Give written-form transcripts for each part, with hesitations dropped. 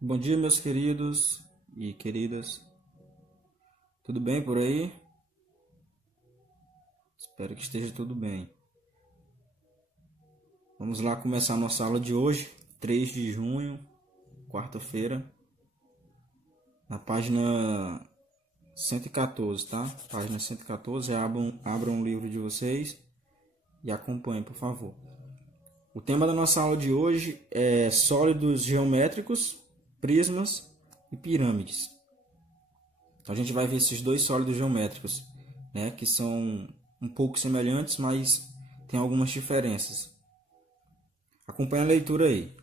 Bom dia, meus queridos e queridas. Tudo bem por aí? Espero que esteja tudo bem. Vamos lá começar a nossa aula de hoje, 3 de junho, quarta-feira, na página 114, tá? Página 114, abram o livro de vocês e acompanhem, por favor. O tema da nossa aula de hoje é sólidos geométricos, prismas e pirâmides. Então a gente vai ver esses dois sólidos geométricos, né, que são um pouco semelhantes, mas tem algumas diferenças. Acompanhe a leitura aí.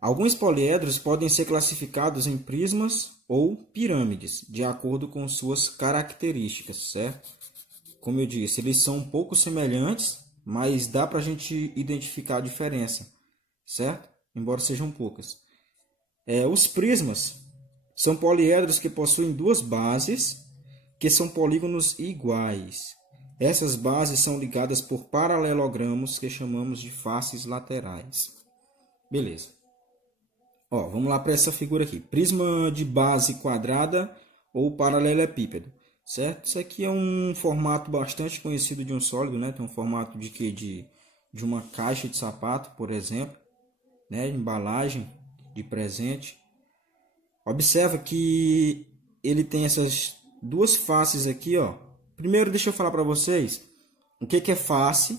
Alguns poliedros podem ser classificados em prismas ou pirâmides, de acordo com suas características, certo? Como eu disse, eles são um pouco semelhantes, mas dá para a gente identificar a diferença, certo? Embora sejam poucas. Os prismas são poliedros que possuem duas bases, que são polígonos iguais. Essas bases são ligadas por paralelogramos, que chamamos de faces laterais. Beleza. Vamos lá para essa figura aqui. Prisma de base quadrada ou paralelepípedo. Certo? Isso aqui é um formato bastante conhecido de um sólido, né? Tem um formato de quê? De uma caixa de sapato, por exemplo, né? Embalagem de presente. Observa que ele tem essas duas faces aqui, ó. Primeiro, deixa eu falar para vocês o que é face,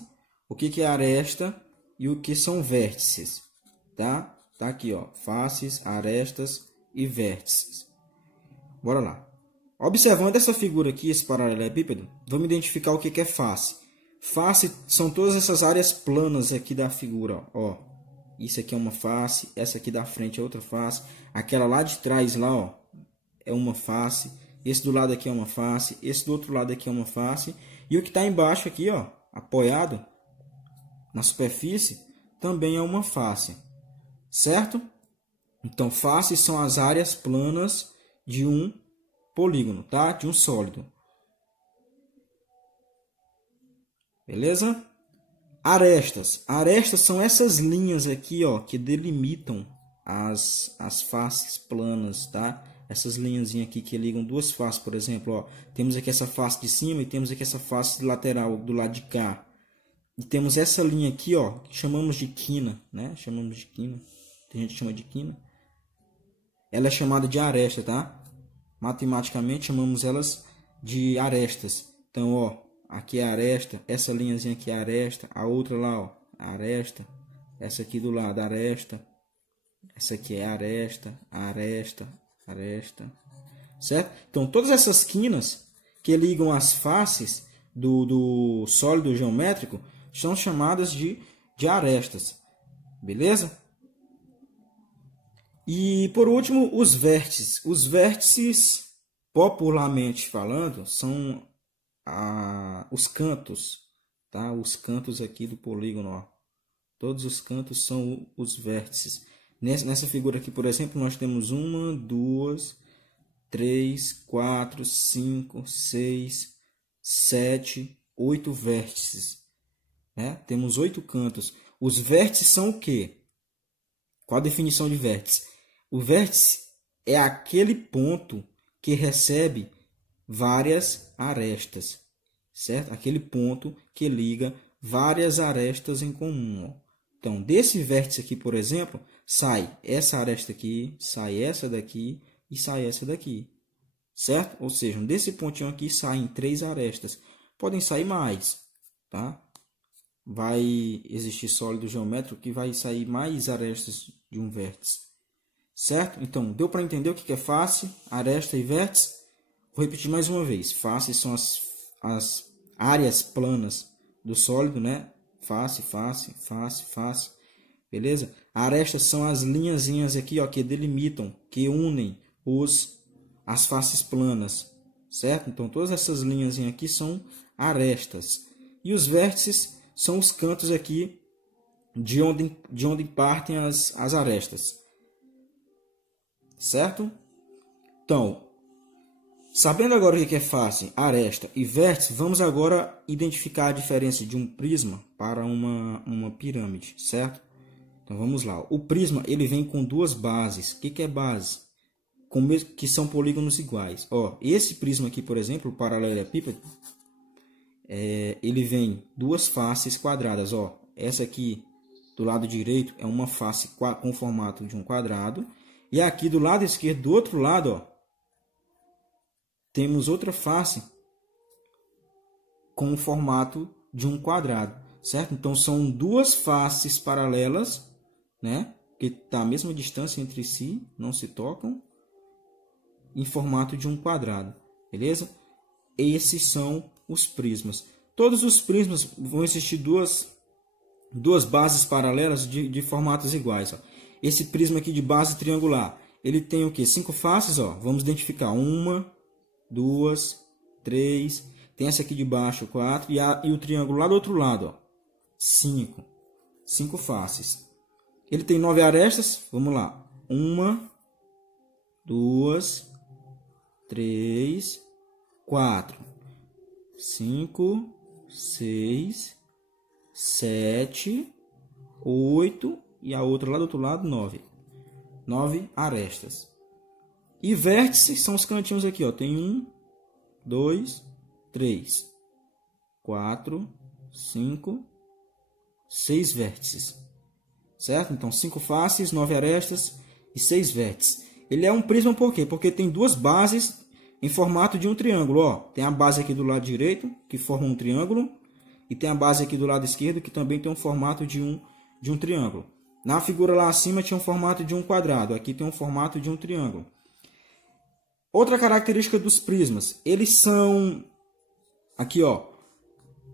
o que é aresta e o que são vértices, tá? Tá aqui, ó, faces, arestas e vértices. Bora lá. Observando essa figura aqui, esse paralelepípedo, vamos identificar o que é face. Face são todas essas áreas planas aqui da figura, ó. Isso aqui é uma face, essa aqui da frente é outra face, aquela lá de trás lá, ó, é uma face, esse do lado aqui é uma face, esse do outro lado aqui é uma face, e o que está embaixo aqui, ó, apoiado na superfície, também é uma face, certo? Então, faces são as áreas planas de um polígono, tá? De um sólido. Beleza? Arestas. Arestas são essas linhas aqui, ó, que delimitam as faces planas, tá? Essas linhas aqui que ligam duas faces, por exemplo, ó. Temos aqui essa face de cima e temos aqui essa face lateral do lado de cá. E temos essa linha aqui, ó, que chamamos de quina, né? Chamamos de quina. Tem gente que chama de quina. Ela é chamada de aresta, tá? Matematicamente chamamos elas de arestas. Então, ó, aqui é a aresta, essa linhazinha aqui é a aresta, a outra lá, ó, a aresta, essa aqui do lado, a aresta, essa aqui é a aresta, aresta, aresta, certo? Então, todas essas quinas que ligam as faces do sólido geométrico são chamadas de arestas, beleza? E, por último, os vértices. Os vértices, popularmente falando, são os cantos, tá? Os cantos aqui do polígono, ó. Todos os cantos são os vértices. Nessa figura aqui, por exemplo, nós temos 1, 2, 3, 4, 5, 6, 7, 8 vértices, né? Temos 8 cantos. Os vértices são o quê? Qual a definição de vértice? O vértice é aquele ponto que recebe várias arestas, certo? Aquele ponto que liga várias arestas em comum, ó. Então, desse vértice aqui, por exemplo, sai essa aresta aqui, sai essa daqui e sai essa daqui, certo? Ou seja, desse pontinho aqui saem 3 arestas. Podem sair mais, tá? Vai existir sólido geométrico que vai sair mais arestas de um vértice, certo? Então, deu para entender o que é face, aresta e vértice? Vou repetir mais uma vez. Faces são as áreas planas do sólido, né? Face, face, face, face. Beleza? Arestas são as linhazinhas aqui, ó, que delimitam, que unem as faces planas, certo? Então, todas essas linhas aqui são arestas. E os vértices são os cantos aqui de onde partem as arestas, certo? Então, sabendo agora o que é face, aresta e vértice, vamos agora identificar a diferença de um prisma para uma pirâmide, certo? Então vamos lá. O prisma ele vem com duas bases. O que é base? Que são polígonos iguais. Ó, esse prisma aqui, por exemplo, o paralelepípedo, ele vem duas faces quadradas. Ó, essa aqui do lado direito é uma face com formato de um quadrado. E aqui do lado esquerdo, do outro lado, ó, temos outra face com o formato de um quadrado, certo? Então são duas faces paralelas, né? Que está a mesma distância entre si, não se tocam, em formato de um quadrado, beleza? Esses são os prismas. Todos os prismas vão existir duas bases paralelas de formatos iguais. Ó. Esse prisma aqui de base triangular, ele tem o que? 5 faces, ó. Vamos identificar 1, 2, 3. Tem essa aqui de baixo, 4. E o triângulo lá do outro lado, ó. 5. 5 faces. Ele tem 9 arestas. Vamos lá. 1, 2, 3, 4, 5, 6, 7, 8 e a outra lá do outro lado 9. 9 arestas. E vértices são os cantinhos aqui, ó. Tem 1, 2, 3, 4, 5, 6 vértices. Certo? Então 5 faces, 9 arestas e 6 vértices. Ele é um prisma por quê? Porque tem duas bases em formato de um triângulo. Ó, tem a base aqui do lado direito, que forma um triângulo. E tem a base aqui do lado esquerdo, que também tem um formato de um triângulo. Na figura lá acima tinha um formato de um quadrado. Aqui tem um formato de um triângulo. Outra característica dos prismas. Eles são... Aqui, ó.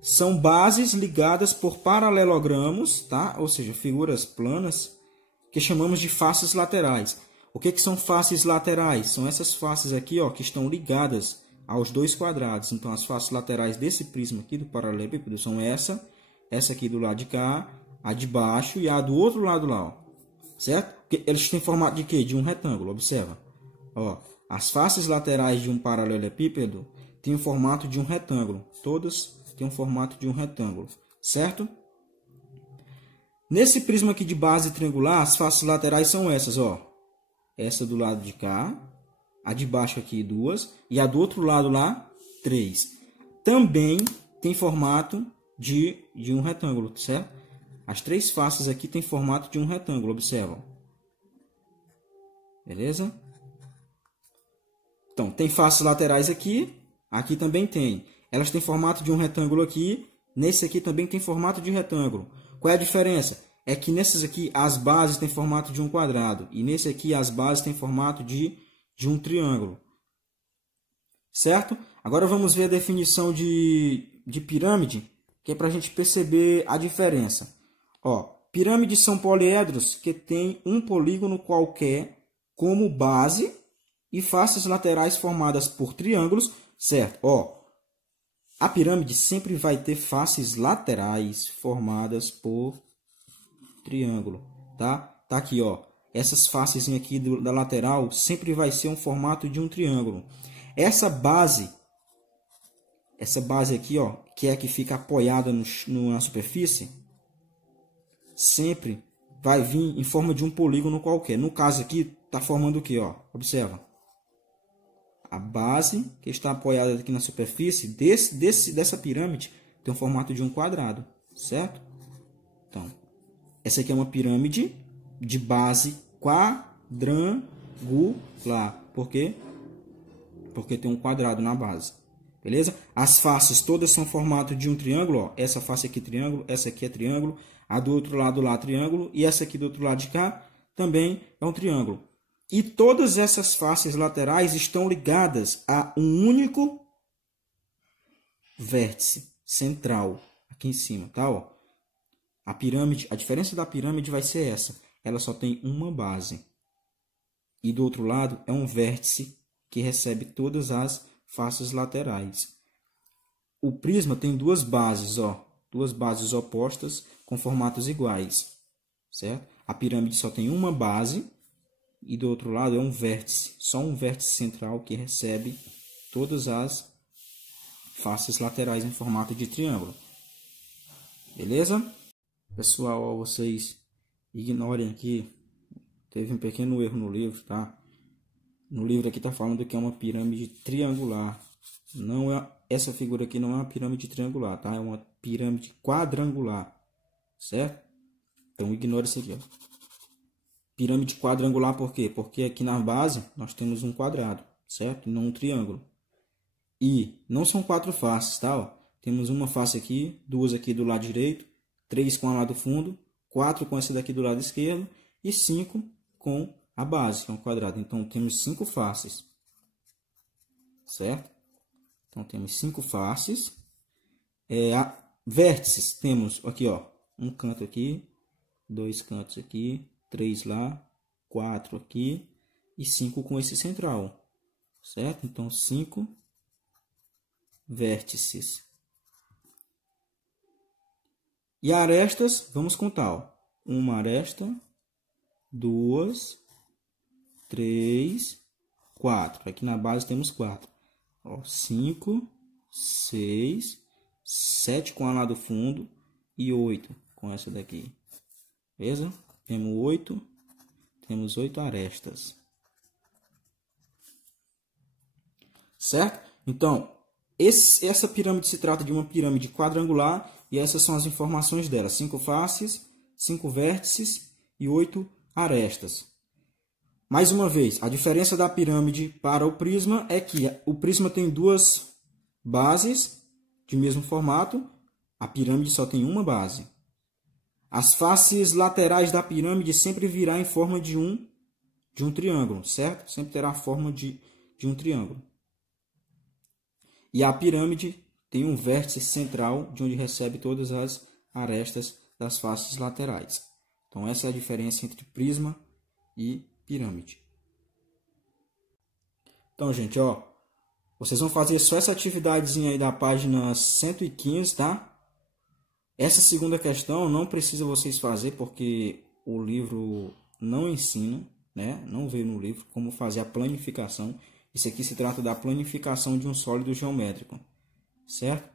São bases ligadas por paralelogramos, tá? Ou seja, figuras planas, que chamamos de faces laterais. O que são faces laterais? São essas faces aqui, ó, que estão ligadas aos dois quadrados. Então, as faces laterais desse prisma aqui do paralelepípedo são essa aqui do lado de cá, a de baixo e a do outro lado lá, ó. Certo? Porque eles têm formato de quê? De um retângulo, observa. Ó, as faces laterais de um paralelepípedo têm o formato de um retângulo. Todas têm o formato de um retângulo, certo? Nesse prisma aqui de base triangular, as faces laterais são essas, ó. Essa do lado de cá, a de baixo aqui 2 e a do outro lado lá 3. Também tem formato de um retângulo, certo? As três faces aqui têm formato de um retângulo, observa. Beleza? Então, tem faces laterais aqui, aqui também tem. Elas têm formato de um retângulo aqui, nesse aqui também tem formato de retângulo. Qual é a diferença? É que nesses aqui as bases têm formato de um quadrado. E nesse aqui as bases têm formato de um triângulo. Certo? Agora vamos ver a definição de pirâmide, que é para a gente perceber a diferença. Ó, pirâmides são poliedros que têm um polígono qualquer como base e faces laterais formadas por triângulos. Certo? Ó, a pirâmide sempre vai ter faces laterais formadas por triângulo, tá? Tá aqui, ó. Essas faces aqui da lateral sempre vai ser um formato de um triângulo. Essa base aqui, ó, que é a que fica apoiada na superfície, sempre vai vir em forma de um polígono qualquer. No caso aqui, tá formando o que, ó? Observa. A base que está apoiada aqui na superfície dessa pirâmide tem o formato de um quadrado, certo? Então, essa aqui é uma pirâmide de base quadrangular. Por quê? Porque tem um quadrado na base. Beleza? As faces todas são formato de um triângulo. Ó. Essa face aqui é triângulo, essa aqui é triângulo. A do outro lado lá triângulo. E essa aqui do outro lado de cá também é um triângulo. E todas essas faces laterais estão ligadas a um único vértice central. Aqui em cima, tá? Ó. A diferença da pirâmide vai ser essa. Ela só tem uma base. E do outro lado é um vértice que recebe todas as faces laterais. O prisma tem duas bases, ó. Duas bases opostas com formatos iguais. Certo? A pirâmide só tem uma base. E do outro lado é um vértice. Só um vértice central que recebe todas as faces laterais em formato de triângulo. Beleza? Pessoal, ó, vocês ignorem aqui, teve um pequeno erro no livro, tá? No livro aqui está falando que é uma pirâmide triangular. Não é, essa figura aqui não é uma pirâmide triangular, tá? É uma pirâmide quadrangular, certo? Então ignore isso aqui, ó. Pirâmide quadrangular por quê? Porque aqui na base nós temos um quadrado, certo? E não um triângulo. E não são 4 faces, tá? Ó, temos uma face aqui, 2 aqui do lado direito, 3 com a lado fundo, 4 com essa daqui do lado esquerdo e 5 com a base, que é um quadrado. Então temos 5 faces, certo? Então temos 5 faces. Vértices, temos aqui, ó, um canto aqui, 2 cantos aqui, 3 lá, 4 aqui e 5 com esse central, certo? Então 5 vértices. E arestas, vamos contar, ó. Uma aresta, 2, 3, 4. Aqui na base temos 4. 5, 6, 7 com a lado fundo e 8 com essa daqui. Beleza? Temos 8 arestas. Certo? Então, essa pirâmide se trata de uma pirâmide quadrangular e essas são as informações dela. 5 faces, 5 vértices e 8 arestas. Mais uma vez, a diferença da pirâmide para o prisma é que o prisma tem 2 bases de mesmo formato, a pirâmide só tem uma base. As faces laterais da pirâmide sempre virá em forma de um triângulo, certo? Sempre terá a forma de um triângulo. E a pirâmide tem um vértice central, de onde recebe todas as arestas das faces laterais. Então, essa é a diferença entre prisma e pirâmide. Então, gente, ó, vocês vão fazer só essa atividadezinha aí da página 115, tá? Essa segunda questão não precisa vocês fazer, porque o livro não ensina, né? Não veio no livro como fazer a planificação. Isso aqui se trata da planificação de um sólido geométrico, certo?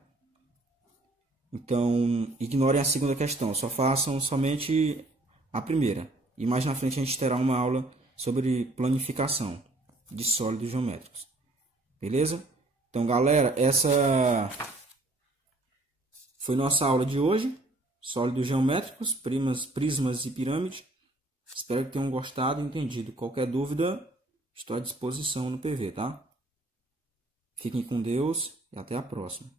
Então, ignorem a segunda questão, só façam somente a primeira. E mais na frente a gente terá uma aula sobre planificação de sólidos geométricos. Beleza? Então, galera, essa foi nossa aula de hoje. Sólidos geométricos, prismas e pirâmide. Espero que tenham gostado e entendido. Qualquer dúvida, estou à disposição no PV, tá? Fiquem com Deus e até a próxima.